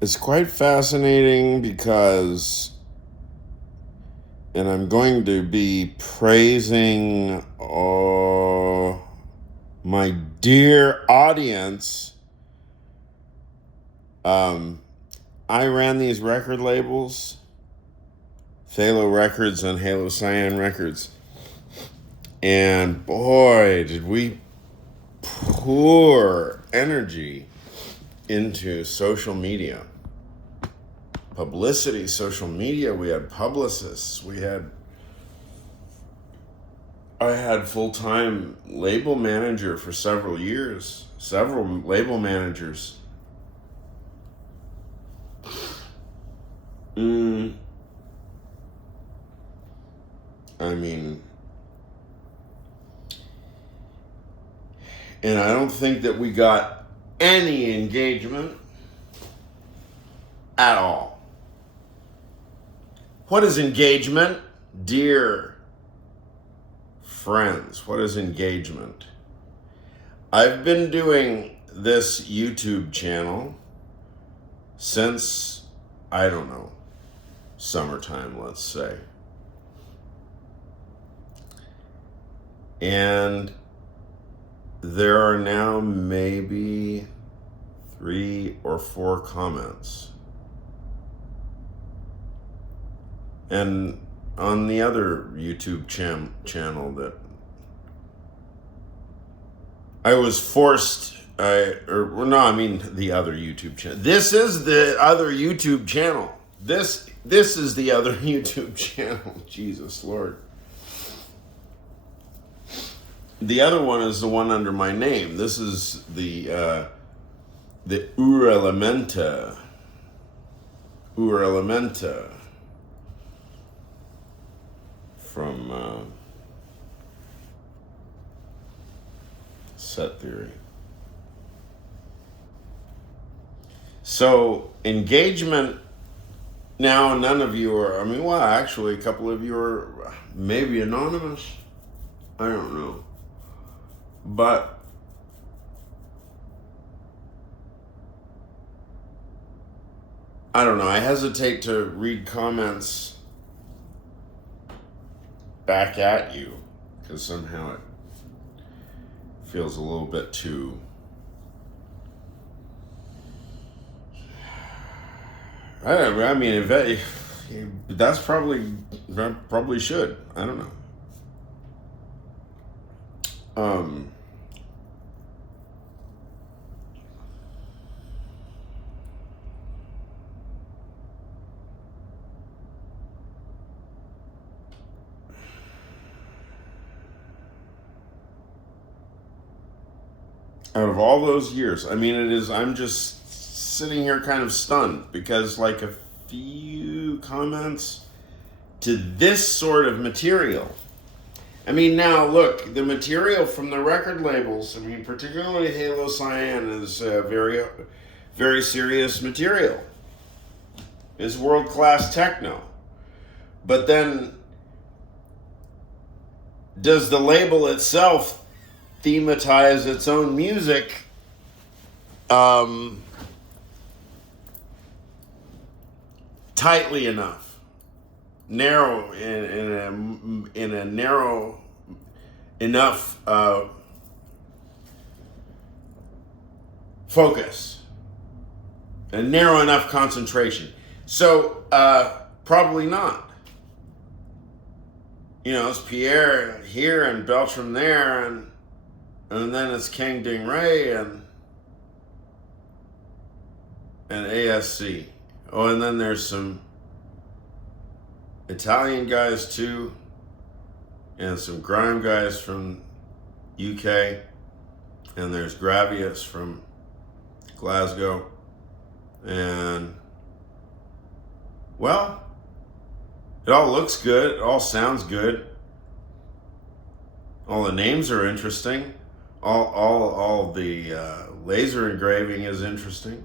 It's quite fascinating because, and I'm going to be praising my dear audience. I ran these record labels, Phalo Records and Halo Cyan Records. And boy, did we pour energy into social media. Publicity, social media, we had publicists, I had full-time label manager for several years, several label managers. I mean, and I don't think that we got any engagement at all. What is engagement? Dear friends, what is engagement? I've been doing this YouTube channel since, I don't know, summertime, let's say. And there are now maybe 3 or 4 comments. And on the other YouTube channel that I was forced, the other YouTube channel. This is the other YouTube channel. This is the other YouTube channel. Jesus Lord. The other one is the one under my name. This is the Ur Elementa from Set Theory. So engagement, now none of you are, actually a couple of you are maybe anonymous. I don't know. But I don't know. I hesitate to read comments back at you because somehow it feels a little bit too... that's probably should. I don't know. Out of all those years, I'm just sitting here kind of stunned because like a few comments to this sort of material. Now look, the material from the record labels, particularly Halo Cyan is very, very serious material. It's world-class techno. But then, does the label itself thematize its own music tightly enough, narrow in a narrow enough focus, a narrow enough concentration? So probably not. It's Pierre here and Beltram there, and then it's Kang Ding Ray and ASC. Oh, and then there's some Italian guys too, and some grime guys from UK, and there's Gravius from Glasgow, and well, it all looks good, it all sounds good, all the names are interesting, all the laser engraving is interesting.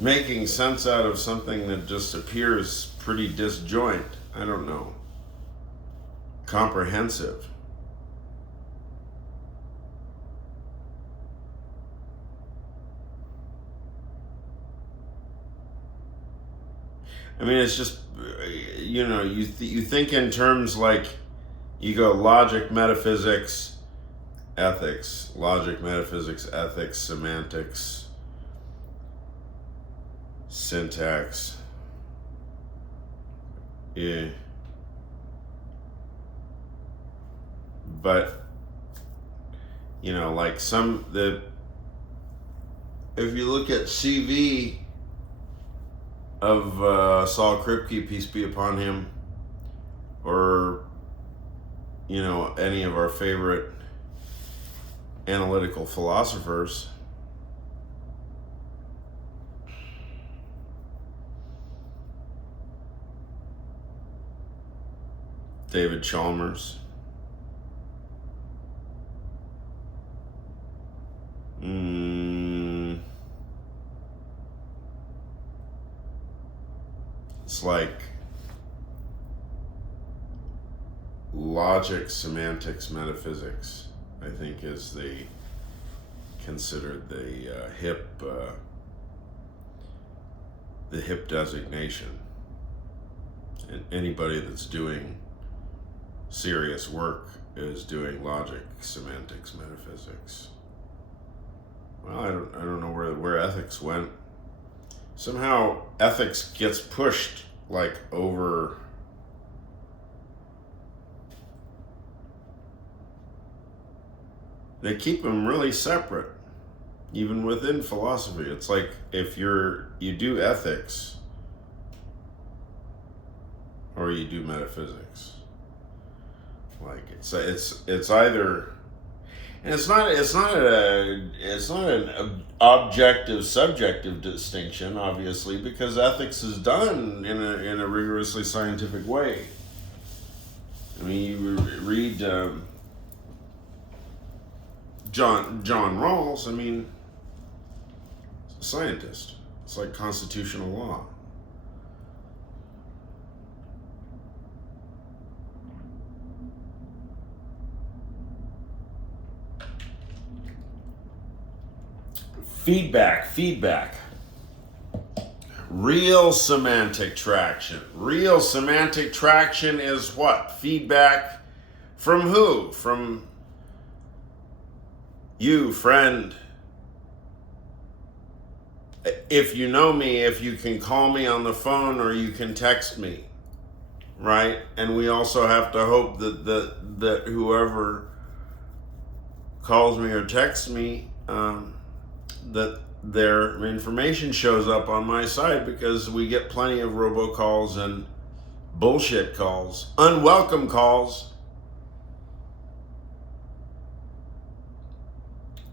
making sense out of something that just appears pretty disjoint. I don't know. Comprehensive. I mean, it's just, you think in terms like, you go logic, metaphysics, ethics, logic, metaphysics, ethics, semantics, syntax. Yeah. But, like if you look at CV of Saul Kripke, peace be upon him, or any of our favorite analytical philosophers, David Chalmers, it's like logic, semantics, metaphysics, I think is considered the hip designation. And anybody that's doing serious work is doing logic, semantics, metaphysics. Well, I don't know where ethics went. Somehow ethics gets pushed like over. They keep them really separate, even within philosophy. It's like if you do ethics or you do metaphysics. Like it's either, and it's not an objective subjective distinction, obviously, because ethics is done in a rigorously scientific way. I mean, you read John Rawls. I mean, he's a scientist. It's like constitutional law. Feedback. Real semantic traction. Real semantic traction is what? Feedback from who? From you, friend. If you know me, if you can call me on the phone or you can text me, right? And we also have to hope that whoever calls me or texts me, that their information shows up on my side, because we get plenty of robocalls and bullshit calls, unwelcome calls.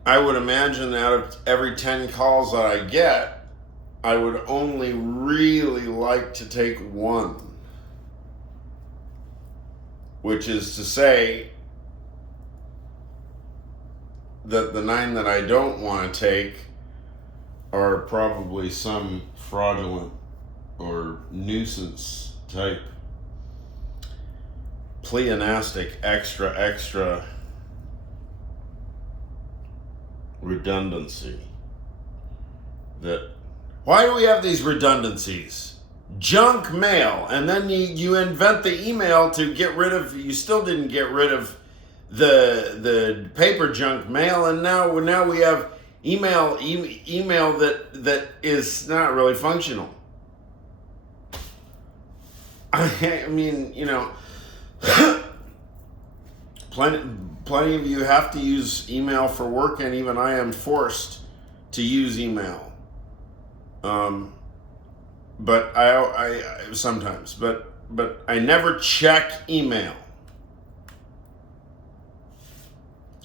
I would imagine that out of every 10 calls that I get, I would only really like to take one. Which is to say that the 9 that I don't want to take are probably some fraudulent or nuisance type pleonastic extra redundancy. That, why do we have these redundancies? Junk mail, and then you invent the email to get rid of. You still didn't get rid of the paper junk mail, and now we have email that is not really functional. I mean, plenty of you have to use email for work, and even I am forced to use email. But I sometimes, but I never check email.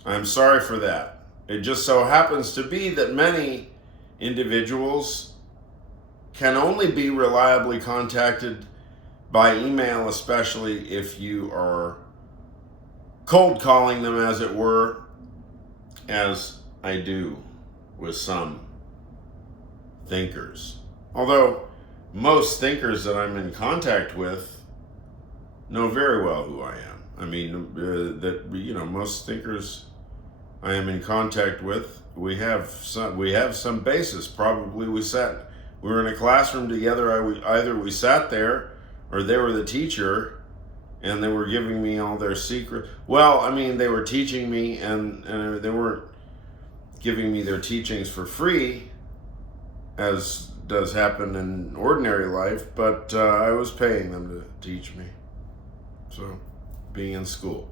I'm sorry for that. It just so happens to be that many individuals can only be reliably contacted by email, especially if you are cold calling them, as it were, as I do with some thinkers Although most thinkers that I'm in contact with know very well who I am. I mean, most thinkers I am in contact with, we have some basis. Probably we were in a classroom together. Either we sat there, or they were the teacher, and they were giving me all their secret. Well, I mean, they were teaching me, and they weren't giving me their teachings for free, as does happen in ordinary life. But I was paying them to teach me. So, being in school.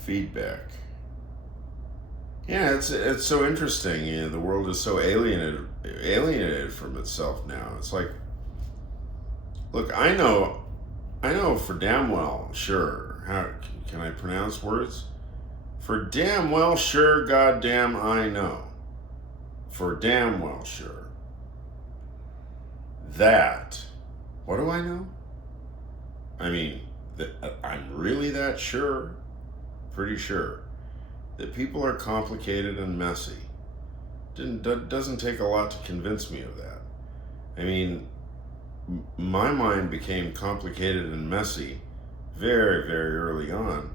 Feedback. Yeah, it's so interesting. You know, the world is so alienated from itself now. It's like, look, I know for damn well, sure. How can I pronounce words? For damn well sure, goddamn I know. For damn well sure. That, what do I know? I mean, I'm really that sure, pretty sure, that people are complicated and messy. Doesn't take a lot to convince me of that. I mean, my mind became complicated and messy very, very early on.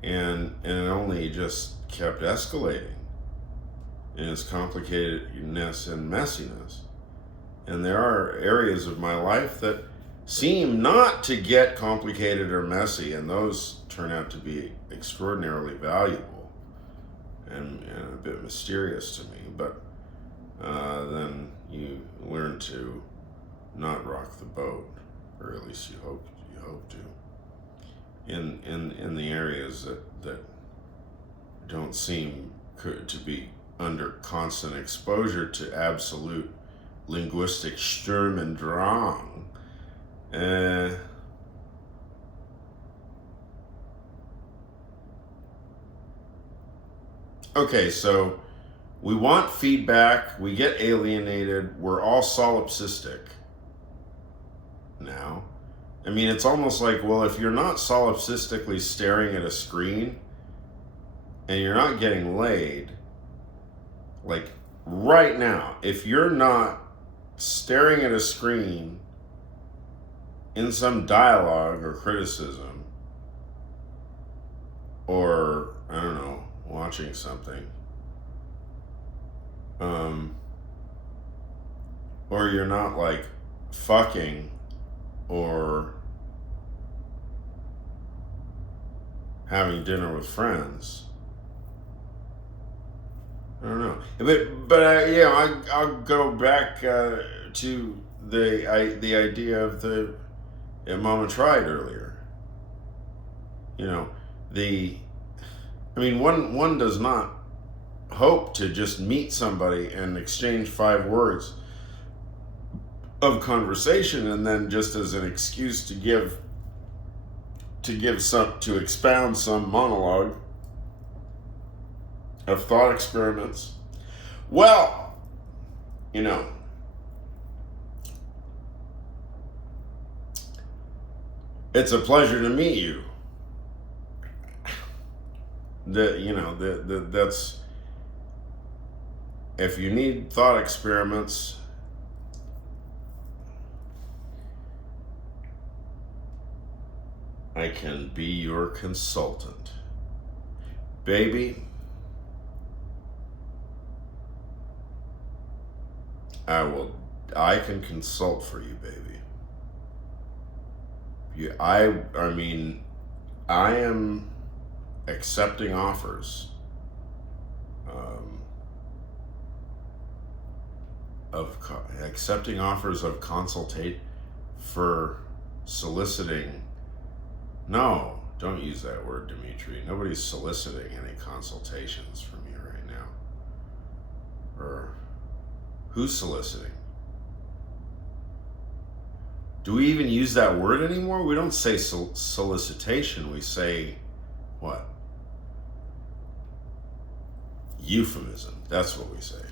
And it only just kept escalating in its complicatedness and messiness. And there are areas of my life that seem not to get complicated or messy, and those turn out to be extraordinarily valuable and a bit mysterious to me. But then you learn to not rock the boat, or at least you hope to. In the areas that don't seem to be under constant exposure to absolute linguistic Sturm und Drang. Okay, so we want feedback, we get alienated, we're all solipsistic now. I mean, it's almost like, well, if you're not solipsistically staring at a screen and you're not getting laid, like right now, if you're not staring at a screen in some dialogue or criticism, or, I don't know, watching something, or you're not like fucking or having dinner with friends. I don't know, but I'll go back to the idea of the Mama tried earlier. You know, one does not hope to just meet somebody and exchange 5 words of conversation and then just as an excuse to expound some monologue of thought experiments. Well, you know, it's a pleasure to meet you. That's, if you need thought experiments, I can be your consultant. Baby, I can consult for you, baby. I am accepting offers of consultate for soliciting. No, don't use that word, Dimitri. Nobody's soliciting any consultations from you right now. Or who's soliciting? Do we even use that word anymore? We don't say solicitation. We say what? Euphemism. That's what we say.